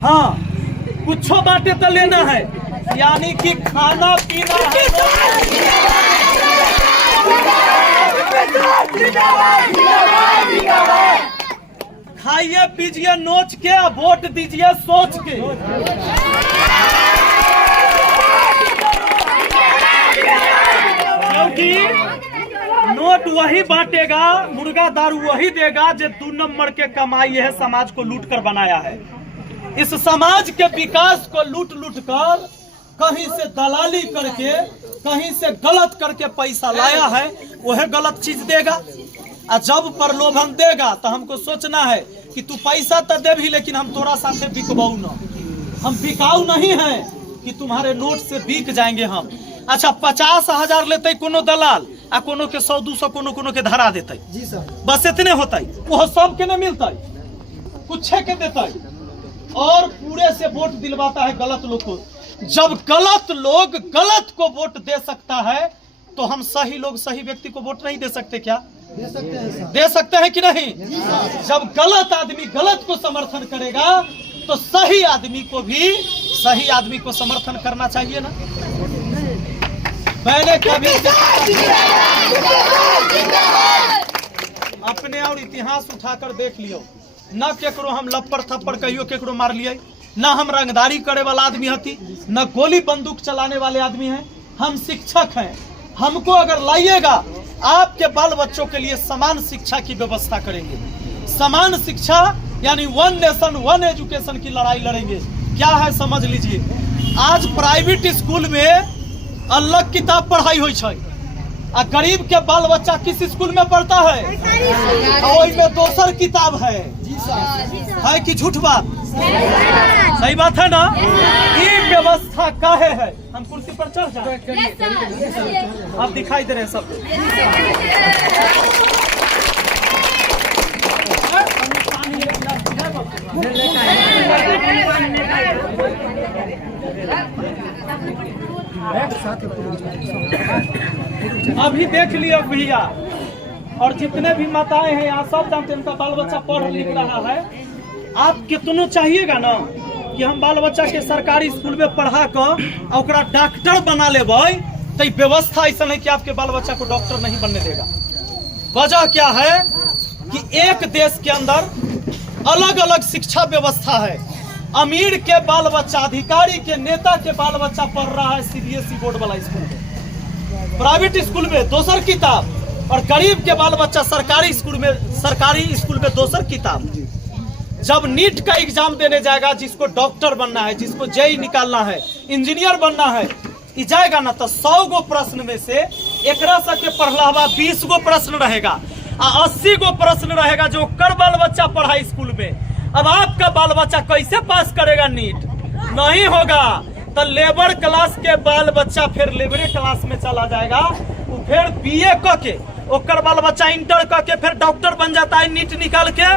हाँ, कुछ बातें तो लेना है, यानी कि खाना पीना है। खाइए पीजिए नोच के, वोट दीजिए सोच के। क्योंकि नोट वही बांटेगा, मुर्गा दारू वही देगा जो 2 नंबर के कमाई है, समाज को लूट कर बनाया है। इस समाज के विकास को लूट लूट कर, कहीं से दलाली करके, कहीं से गलत करके पैसा लाया है, वह गलत चीज देगा। और जब प्रलोभन देगा तो हमको सोचना है कि तू पैसा तो दे भी, लेकिन हम तोरा साथे बिकबाऊ न, हम बिकाऊ नहीं है कि तुम्हारे नोट से बिक जाएंगे हम। अच्छा, 50,000 लेते कोनो दलाल, आ कोनो के 100-200 कोनो के धरा देते जी सर, बस इतने होता वो सबके न मिलता, कुछ के देता और पूरे से वोट दिलवाता है गलत लोग को। जब गलत लोग गलत को वोट दे सकता है तो हम सही लोग सही व्यक्ति को वोट नहीं दे सकते क्या? दे सकते हैं सर। दे सकते हैं कि नहीं? जब गलत आदमी गलत को समर्थन करेगा तो सही आदमी को भी सही आदमी को समर्थन करना चाहिए ना। मैंने कभी अपने और इतिहास उठाकर देख लियो, न केकरो हम लप्पर थप्पड़ कहियो केकरो मार लिए, न हम रंगदारी करे वाला आदमी हती, न गोली बंदूक चलाने वाले आदमी हैं। हम शिक्षक हैं। हमको अगर लाइएगा, आपके बाल बच्चों के लिए समान शिक्षा की व्यवस्था करेंगे। समान शिक्षा यानी 1 नेशन 1 एजुकेशन की लड़ाई लड़ेंगे। क्या है समझ लीजिए, आज प्राइवेट स्कूल में अलग किताब पढ़ाई होई छै, आ गरीब के बाल बच्चा किस स्कूल में पढ़ता है? वही में दोसर किताब है। है कि झूठ बात? सही बात है ना। ये व्यवस्था काहे है? हम कुर्सी पर चढ़ जाए, आप दिखाई दे रहे हैं सब। अभी देख लियो भैया, और जितने भी माताएं हैं यहाँ सब जानते हैं, उनका बाल बच्चा पढ़ लिख रहा है। आप कितनों चाहिएगा ना कि हम बाल बच्चा के सरकारी स्कूल में पढ़ा कर डॉक्टर बना ले, तो व्यवस्था ऐसा नहीं कि आपके बाल बच्चा को डॉक्टर नहीं बनने देगा। वजह क्या है कि एक देश के अंदर अलग अलग शिक्षा व्यवस्था है। अमीर के बाल बच्चा, अधिकारी के नेता के बाल बच्चा पढ़ रहा है CBSE बोर्ड वाला स्कूल में, प्राइवेट स्कूल में दोसर किताब, और गरीब के बाल बच्चा सरकारी स्कूल में दोसर किताब। जब नीट का एग्जाम देने जाएगा, जिसको डॉक्टर बनना है, जिसको जेई निकालना है, इंजीनियर बनना है, जाएगा ना तो 100 गो प्रश्न में से एकरा के पढ़ला 20 गो प्रश्न रहेगा, 80 गो प्रश्न रहेगा जो कर बाल बच्चा पढ़ा स्कूल में। अब आपका बाल बच्चा कैसे पास करेगा नीट? नहीं होगा। तो लेबर क्लास के बाल बच्चा फिर लेबरे क्लास में चला जाएगा, वो फिर BA करके, ओकर बाल बच्चा इंटर करके फिर डॉक्टर बन जाता है नीट निकाल के,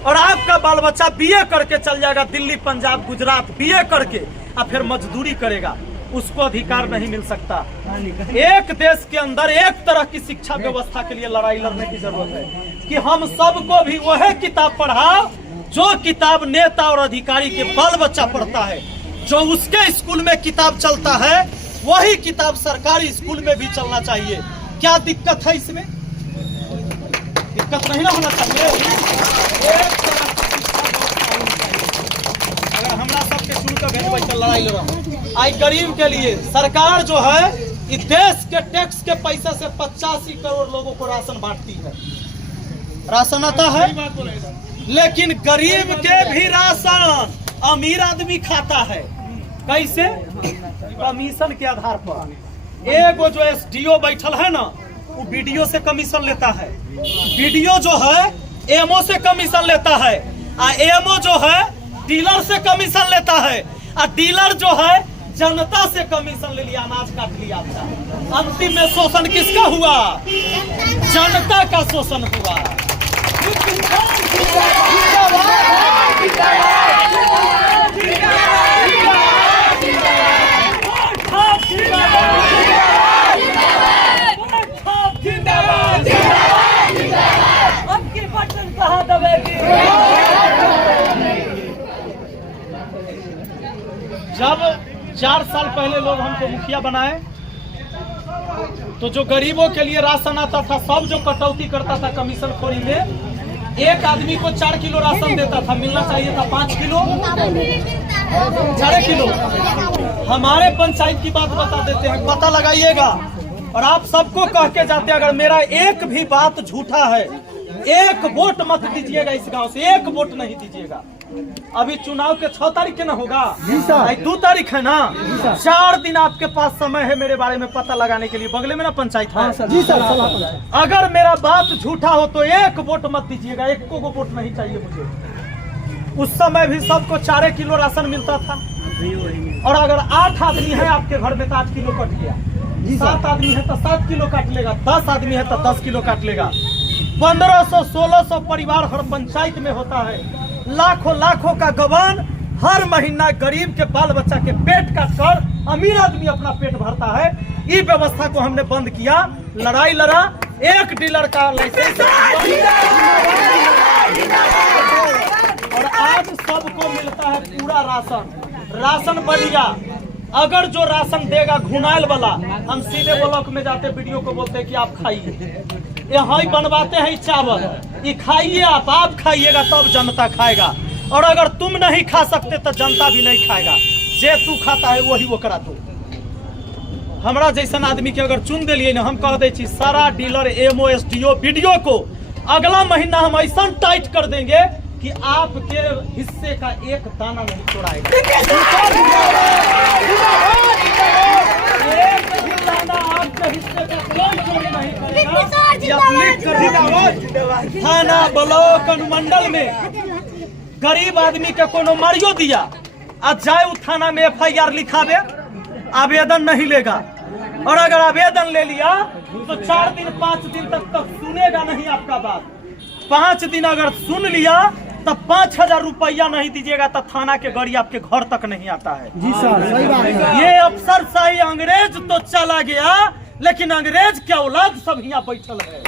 और आपका बाल बच्चा BA करके चल जाएगा दिल्ली, पंजाब, गुजरात, BA करके, और फिर मजदूरी करेगा। उसको अधिकार नहीं मिल सकता। एक देश के अंदर एक तरह की शिक्षा व्यवस्था के लिए लड़ाई लड़ने की जरूरत है कि हम सबको भी वह किताब पढ़ाओ जो किताब नेता और अधिकारी के बाल बच्चा पढ़ता है। जो उसके स्कूल में किताब चलता है वही किताब सरकारी स्कूल में भी चलना चाहिए। क्या दिक्कत है इसमें? दिक्कत नहीं ना होना चाहिए। अगर हमरा सबके शुरू का भेज बैठल लड़ाई लड़ा, आई गरीब के लिए सरकार जो है इस देश के टैक्स के पैसा से 85 करोड़ लोगों को राशन बांटती है। राशन आता है, लेकिन गरीब के भी राशन अमीर आदमी खाता है। कैसे? कमीशन के आधार पर। एगो जो SDO बैठल है ना, वो BDO से कमीशन लेता है, BDO जो है MO से कमीशन लेता है, और MO जो है डीलर से कमीशन लेता है, और डीलर जो है जनता से कमीशन ले लिया, अनाज काट लिया। अंतिम में शोषण किसका हुआ? जनता का शोषण हुआ। जब 4 साल पहले लोग हमको मुखिया बनाए तो जो गरीबों के लिए राशन आता था सब जो कटौती करता था कमीशन खोरी में, एक आदमी को 4 किलो राशन देता था, मिलना चाहिए था 5 किलो 4 किलो। हमारे पंचायत की बात बता देते हैं, पता लगाइएगा। और आप सबको कह के जाते हैं, अगर मेरा एक भी बात झूठा है, एक वोट मत दीजिएगा इस गांव से, एक वोट नहीं दीजिएगा। अभी चुनाव के 6 तारीख के ना होगा, 2 तारीख है ना, 4 दिन आपके पास समय है मेरे बारे में पता लगाने के लिए। बगले में ना पंचायत है। जी सर। अगर मेरा बात झूठा हो तो एक वोट मत दीजिएगा, एक को वोट नहीं चाहिए मुझे। उस समय भी सबको 4 किलो राशन मिलता था। और अगर 8 आदमी है आपके घर में तो 8 किलो कट गया, 7 आदमी है तो 7 किलो काट लेगा, 10 आदमी है तो 10 किलो काट लेगा। 1500-1600 परिवार हर पंचायत में होता है। लाखों लाखों का गबन हर महीना गरीब के बाल बच्चा के पेट काट कर अमीर आदमी अपना पेट भरता है। ये व्यवस्था को हमने बंद किया, लड़ाई लड़ा, एक डीलर का लाइसेंस, और आज सबको मिलता है पूरा राशन बढ़िया। अगर जो राशन देगा घुनाइल वाला, हम सीधे ब्लॉक में जाते वीडियो को बोलते हैं कि आप खाइए, यहाँ बनवाते हैं चावल, ये खाइए, आप खाइएगा तब जनता खाएगा। और अगर तुम नहीं खा सकते तो जनता भी नहीं खाएगा। जे तू खाता है वही वो करा तू। हमरा जैसन आदमी के अगर चुन दिलिए ना, हम कह दे छी सारा डीलर MOSDO वीडियो को अगला महीना हम ऐसा टाइट कर देंगे कि आपके हिस्से का एक दाना नहीं छोड़ाएगा। एक भी दाना आपके हिस्से का कोई चोरी नहीं करेगा। थाना ब्लॉक अनुमंडल में गरीब आदमी के कोनो मारियो दिया, आज जाए उ थाना में FIR लिखावे, आवेदन नहीं लेगा। और अगर आवेदन ले लिया तो 4 दिन 5 दिन तक सुनेगा नहीं आपका बात। 5 दिन अगर सुन लिया तब 5000 रुपया नहीं दीजिएगा तो थाना के गाड़ी आपके घर तक नहीं आता है। जी सर, सही बात है। ये अफसरशाही अंग्रेज तो चला गया, लेकिन अंग्रेज के औलाद सब यहाँ बैठल है।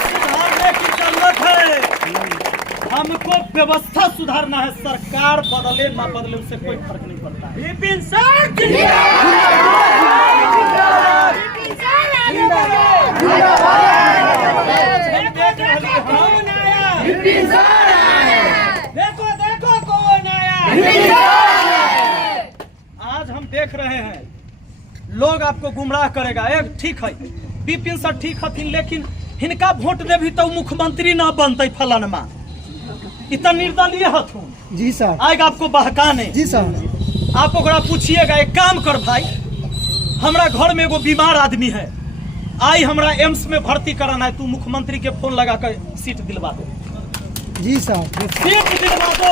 सुधारने की जरूरत है। हमको व्यवस्था सुधारना है, सरकार बदले ना बदले उससे कोई फर्क नहीं पड़ता है। विपिन सर देखो कौन आया। आज हम देख रहे हैं लोग आपको गुमराह करेगा। एक ठीक है, विपिन सर ठीक हथिन, लेकिन हिनका वोट देभी तो मुख्यमंत्री ना बनते फलानमा, इतना निर्दलीय हथुन। जी सर। आएगा आपको बहकाने। जी सर। आप ओकरा पूछिएगा, एक काम कर भाई, हमरा घर में एगो बीमार आदमी है, आई हमरा एम्स में भर्ती कराना है, तू मुख्यमंत्री के फोन लगा कर सीट दिलवा दो। जी सर। सीट दिलवा दो,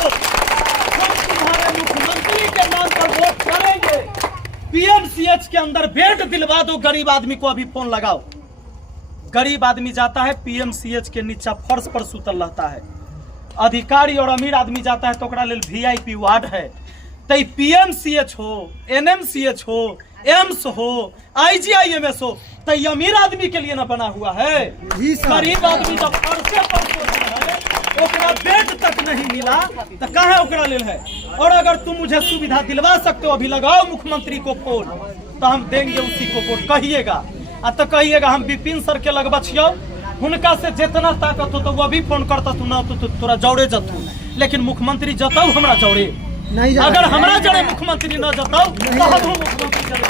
हम तुम्हारे मुख्यमंत्री के नाम पर वोट करेंगे। PMCH के अंदर बेड दिलवा दो गरीब आदमी को, अभी फोन लगाओ। गरीब आदमी जाता है PMCH के नीचा फर्श पर सुतल रहता है, अधिकारी और अमीर आदमी जाता है तो ओकरा लेल VIP वार्ड है। तो PMCH हो, NMCH हो, एम्स हो, IGIMS हो, तो ये अमीर आदमी के लिए ना बना हुआ है। गरीब आदमी जब फर्शे पर सोता है, ओकरा बेड तक नहीं मिला तो कहाँ ओकरा लेल है। और अगर तुम मुझे सुविधा दिलवा सकते हो, अभी लगाओ मुख्यमंत्री को फोन, तो हम देंगे उसी को वोट। कहिएगा तो कहिएगा हम विपिन सर के लगवा छियो, उनका से जितना ताकत हो तो वो भी फोन करता तू ना तो तोरा जौड़े जतू, लेकिन मुख्यमंत्री जताऊ हमरा जौड़े नहीं। अगर हमरा जड़े मुख्यमंत्री न जताऊ तो हम मुख्यमंत्री जड़े।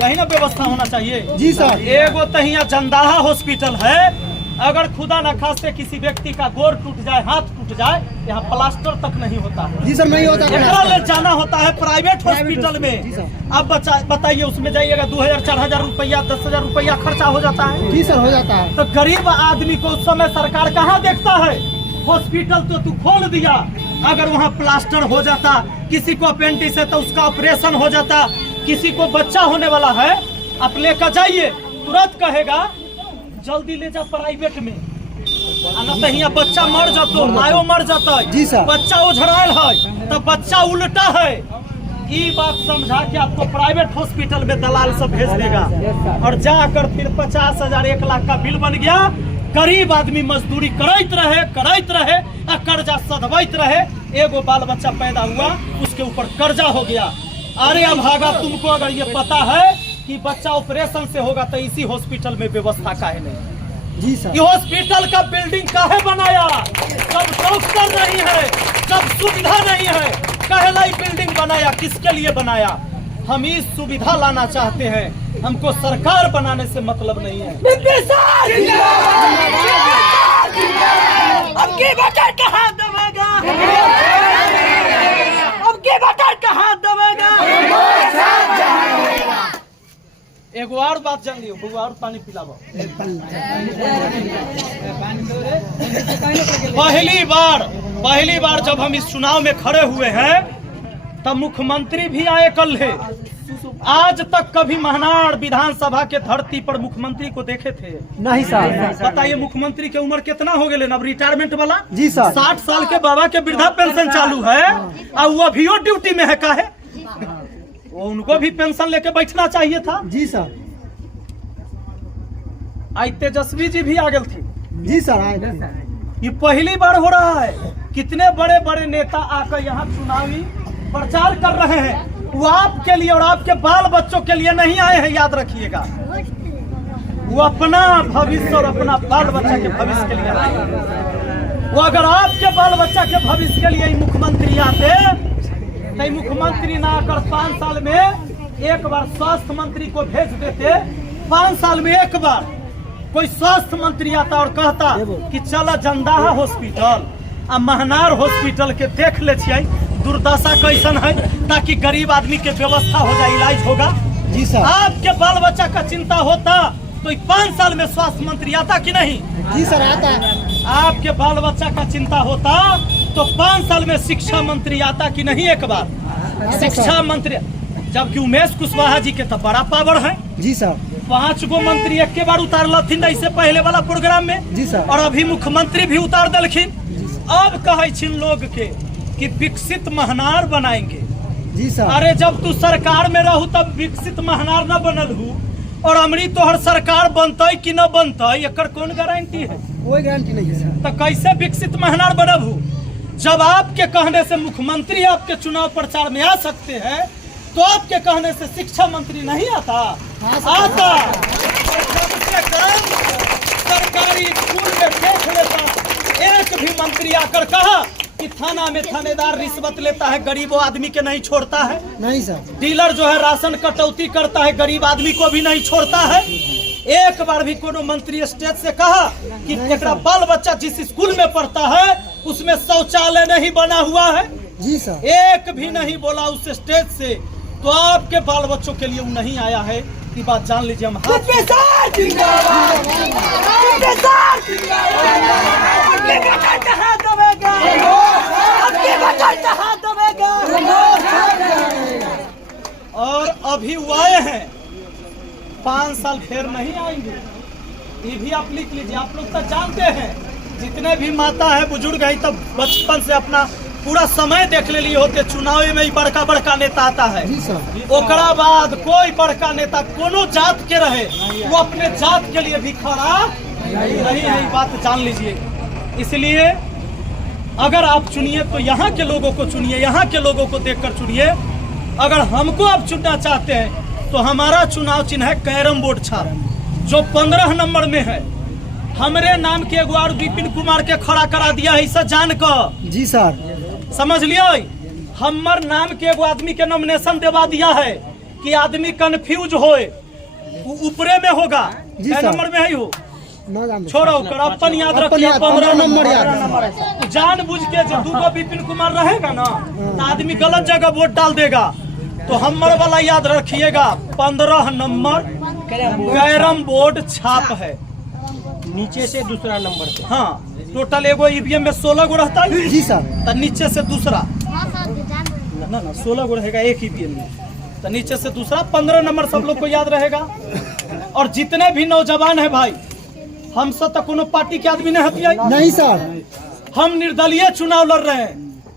यही ना व्यवस्था होना चाहिए। जी सर। एगो तहिया जनदाहा हॉस्पिटल है, अगर खुदा न खास्ते किसी व्यक्ति का गोर टूट जाए, हाथ टूट जाए, यहाँ प्लास्टर तक नहीं होता है। जी सर, नहीं होता है। ले जाना होता है प्राइवेट हॉस्पिटल में। अब बताइए, उसमें जाइएगा 2000-4000 रुपया, 10,000 रुपया खर्चा हो जाता है। जी सर, हो जाता है। तो गरीब आदमी को उस समय सरकार कहाँ देखता है। हॉस्पिटल तो तू खोल दिया, अगर वहाँ प्लास्टर हो जाता, किसी को अपेंडिक्स है तो उसका ऑपरेशन हो जाता, किसी को बच्चा होने वाला है, आप लेकर जाइए, तुरंत कहेगा जल्दी ले जा प्राइवेट में, तो यहाँ बच्चा मर जातो, मायो मर जाता। जी सर। बच्चा उझड़ायल है तो बच्चा उल्टा है। ये बात समझा के आपको प्राइवेट हॉस्पिटल में दलाल सब भेज देगा, और जाकर फिर 50,000 1 लाख का बिल बन गया गरीब आदमी मजदूरी करैत रहे आ कर्जा सधबैत रहे। एगो बाल बच्चा पैदा हुआ, उसके ऊपर कर्जा हो गया। अरे अभागा, तुमको अगर ये पता है कि बच्चा ऑपरेशन से होगा तो इसी हॉस्पिटल में व्यवस्था काहे नहीं? जी सर। ये हॉस्पिटल का बिल्डिंग काहे बनाया? जब डॉक्टर नहीं है, जब सुविधा नहीं है, कहलाई बिल्डिंग बनाया, किसके लिए बनाया? हम इस सुविधा लाना चाहते हैं, हमको सरकार बनाने से मतलब नहीं है। अब की बटन कहाँ दबेगा? अब की बटन कहाँ दबेगा? एगो और बात जान लियो, एगो और पानी पिलाबो। पहली बार जब हम इस चुनाव में खड़े हुए हैं तब मुख्यमंत्री भी आए कल है। आज तक कभी महनार विधानसभा के धरती पर मुख्यमंत्री को देखे थे? नहीं सर। बताइए मुख्यमंत्री के उम्र कितना हो गए? अब रिटायरमेंट वाला? जी सर। 60 साल के बाबा के वृद्धा पेंशन चालू है और वो अभियो ड्यूटी में है। काहे? उनको भी पेंशन लेके बैठना चाहिए था। जी सर। आज तेजस्वी जी भी आ गए थे। जी सर आए थे। ये पहली बार हो रहा है। कितने बड़े बड़े नेता आकर यहाँ चुनावी प्रचार कर रहे हैं, वो आपके लिए और आपके बाल बच्चों के लिए नहीं आए हैं, याद रखिएगा। वो अपना भविष्य और अपना बाल बच्चा के भविष्य के लिए आए हैं। वो अगर आपके बाल बच्चा के भविष्य के लिए मुख्यमंत्री आते तो मुख्यमंत्री ना आकर 5 साल में एक बार स्वास्थ्य मंत्री को भेज देते। 5 साल में एक बार कोई स्वास्थ्य मंत्री आता और कहता कि चला जंदाहा हॉस्पिटल आ महनार हॉस्पिटल के देख ले छियै दुर्दशा कैसन है, ताकि गरीब आदमी के व्यवस्था हो जाए, इलाज होगा। जी सर। आपके बाल बच्चा का चिंता होता तो 5 साल में स्वास्थ्य मंत्री आता कि नहीं? जी सर आता है। आपके बाल बच्चा का चिंता होता तो 5 साल में शिक्षा मंत्री आता कि नहीं? एक बार शिक्षा मंत्री, जबकि उमेश कुशवाहा जी के तो बड़ा पावर है। जी सर। 5 गो मंत्री एक के बार उतार लथिन इससे पहले वाला प्रोग्राम में। जी सर। और अभी मुख्यमंत्री भी उतार दलखिन। अब कहे छिन लोग के कि विकसित महनार बनाएंगे। जी सर। अरे जब तू सरकार में रहू तब विकसित महनार न बनल हूँ, और अमरी तोहर सरकार बनते कि न बनते एकर कौन गारंटी है? कोई गारंटी नहीं है सर। तो कैसे विकसित महनार बनब हूँ? जब आपके कहने से मुख्यमंत्री आपके चुनाव प्रचार में आ सकते हैं तो आपके कहने से शिक्षा मंत्री नहीं आता? आता। सरकारी स्कूल में देख लेता, एक भी मंत्री आकर कहा कि थाना में थानेदार रिश्वत लेता है, गरीबों आदमी के नहीं छोड़ता है? नहीं सर। डीलर जो है राशन कटौती करता है, गरीब आदमी को भी नहीं छोड़ता है? एक बार भी कोनो मंत्री स्टेज से कहा कि एकरा बाल बच्चा जिस स्कूल में पढ़ता है उसमें शौचालय नहीं बना हुआ है? जी सर। एक भी नहीं बोला उस स्टेज से। तो आपके बाल बच्चों के लिए वो नहीं आया है, की बात जान लीजिए। हम और अभी वो आए हैं, 5 साल फिर नहीं आएंगे। ये भी आप लिख लीजिए। आप लोग तो जानते हैं, जितने भी माता है बुजुर्ग है तब बचपन से अपना पूरा समय देख ले लिए होते। चुनाव में ही बड़का बड़का नेता आता है। जी सर। ओकरा बाद कोई बड़का नेता कोनो जात के रहे वो अपने जात के लिए भी खड़ा नहीं है, बात जान लीजिए। इसलिए अगर आप चुनिए तो यहाँ के लोगों को चुनिए, यहाँ के लोगों को देखकर चुनिए। अगर हमको आप चुनना चाहते हैं तो हमारा चुनाव चिन्ह है कैरम बोर्ड छाप, जो 15 नंबर में है। हमरे नाम के एगो और विपिन कुमार के खड़ा करा दिया है, इसे जान कर। जी सर। समझ लियो, हमर नाम के एगो आदमी के नॉमिनेशन देवा दिया है कि आदमी कंफ्यूज होए, ऊपरे में होगा। क्या नंबर में है हो? छोड़ो कर, अपन याद रखिए 15 नंबर याद। जान बुझ के जो 2 विपिन कुमार रहेगा ना तो आदमी गलत जगह वोट डाल देगा। तो हमर वाला याद रखिएगा 15 नंबर कैरम बोर्ड छाप है, नीचे से दूसरा नंबर पे। हाँ, टोटल एगो ईवीएम में 16 गो रहता है। जी सर। तो नीचे से दूसरा ना 16 गो रहेगा एक ईवीएम में, तो नीचे से दूसरा 15 नंबर सब लोग को याद रहेगा। और जितने भी नौजवान है भाई, हम सब तो कोनो पार्टी के आदमी नहीं हथियाई। नहीं सर। हम निर्दलीय चुनाव लड़ रहे हैं।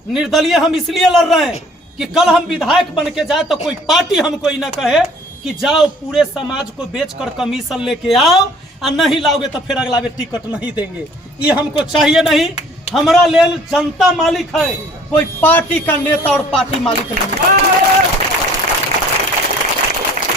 निर्दलीय हम इसलिए लड़ रहे हैं कि कल हम विधायक बन के जाए तो कोई पार्टी हमको ही ना कहे कि जाओ पूरे समाज को बेचकर कमीशन लेके आओ और नहीं लाओगे तो फिर अगला बेर टिकट नहीं देंगे। ये हमको चाहिए नहीं। हमारा लेल जनता मालिक है, कोई पार्टी का नेता और पार्टी मालिक नहीं है।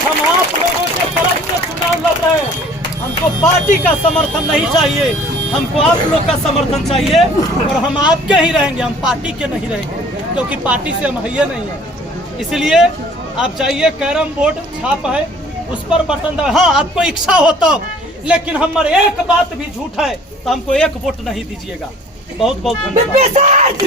हम आप लोगों के तरफ से चुनाव लड़ रहे हैं। हमको पार्टी का समर्थन नहीं चाहिए, हमको आप लोग का समर्थन चाहिए और हम आपके ही रहेंगे, हम पार्टी के नहीं रहेंगे, क्योंकि पार्टी से हम है नहीं है। इसलिए आप जाइए, कैरम बोर्ड छाप है, उस पर बटन दबाइए। हाँ, आपको इच्छा हो तो, लेकिन हमारे एक बात भी झूठ है तो हमको एक वोट नहीं दीजिएगा। बहुत बहुत धन्यवाद।